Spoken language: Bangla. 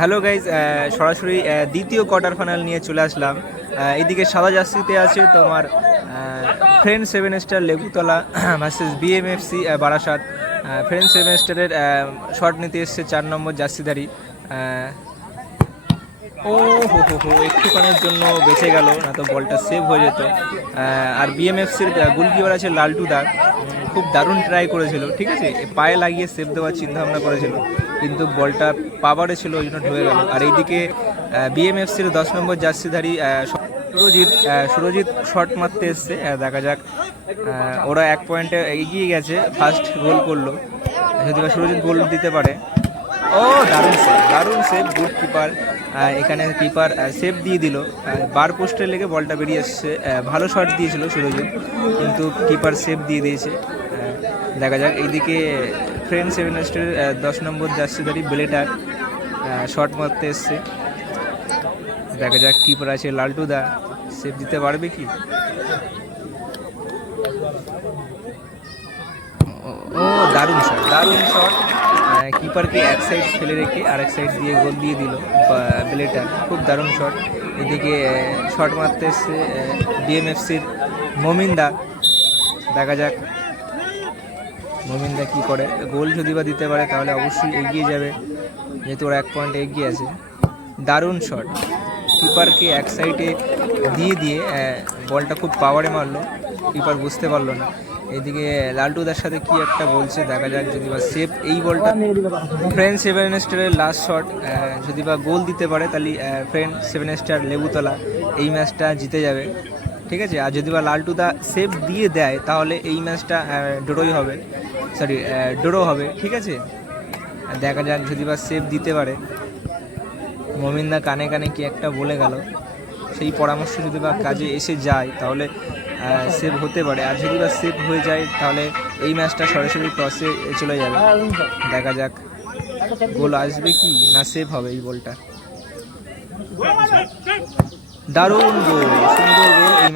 হ্যালো গাইজ, সরাসরি দ্বিতীয় কোয়ার্টার ফাইনাল নিয়ে চলে আসলাম। এদিকে সাদা জার্সিতে আছে তোমার friend 7 star Lebutala versus BMFC Barasat. Friend 7 স্টারের শট নিতে এসছে 4 নম্বর জার্সিধারী। ও হো হো হো, একটুখানের জন্য বেঁচে গেল, না তো বলটা সেভ হয়ে যেত। আর বিএমএফসির গোলকিপার আছে লালটু দা, খুব দারুণ ট্রাই করেছিল, ঠিক আছে, পায়ে লাগিয়ে সেভ দেওয়ার চিন্তাভাবনা করেছিল, কিন্তু বলটা পাবারে ছিল, ওই জন্য ঢুকে গেল। আর এইদিকে বিএমএফসির 10 নম্বর জার্সিধারী সুরজিৎ শট মারতে এসছে। দেখা যাক, ওরা 1 পয়েন্টে এগিয়ে গেছে, ফার্স্ট গোল করলো, যদি বা সুরজিৎ গোল দিতে পারে। ও দারুণ সেভ গুড কিপার। এখানে কিপার সেভ দিয়ে দিল, বার পোস্টে লেগে বলটা বেরিয়ে এসছে। ভালো শট দিয়েছিল সুরজিৎ, কিন্তু কিপার সেভ দিয়ে দিয়েছে। দেখা যাক, এইদিকে ফ্রেন্ড 7 স্টারের 10 নম্বর জার্সিধারী বেলেটার শট মারতে এসছে। দেখা যাক, কিপার আছে লালটু দা, সেভ দিতে পারবে কি? ও দারুণ শট, কিপারকে এক সাইড ফেলে রেখে আরেক সাইড দিয়ে গোল দিয়ে দিল বেলেটার, খুব দারুণ শট। এদিকে শট মারতে এসছে বিএমএফসির মমিন্দা। দেখা যাক মমিন্দা কি করে, গোল যদি বা দিতে পারে তাহলে অবশ্যই এগিয়ে যাবে, যেহেতু ওরা 1 পয়েন্টে এগিয়ে আছে। দারুণ শট, কিপারকে এক সাইডে দিয়ে বলটা খুব পাওয়ারে মারলো, কিপার বুঝতে পারলো না। এদিকে লালটুদার সাথে কি একটা বলছে, দেখা যাক যদি বা সেভ এই বলটা। ফ্রেন্ড 7 স্টারের লাস্ট শট, যদি বা গোল দিতে পারে তাহলে ফ্রেন্ড 7 স্টার লেবুতলা এই ম্যাচটা জিতে যাবে, ঠিক আছে। আর যদি বা লালটুদা সেভ দিয়ে দেয় তাহলে এই ম্যাচটা ড্র হবে, ঠিক আছে। দেখা যাক যদি বা সেভ দিতে পারে। মমিন্দা কানে কানে কি একটা বলে গেল, সেই পরামর্শ যদি বা কাজে এসে যায় তাহলে সেভ হতে পারে। আর যদি বা সেভ হয়ে যায় তাহলে এই ম্যাচটা সরাসরি টসে চলে যাবে। দেখা যাক গোল আসবে কি না সেভ হবে এই বলটা। দারুণ গোল, সুন্দর গোল।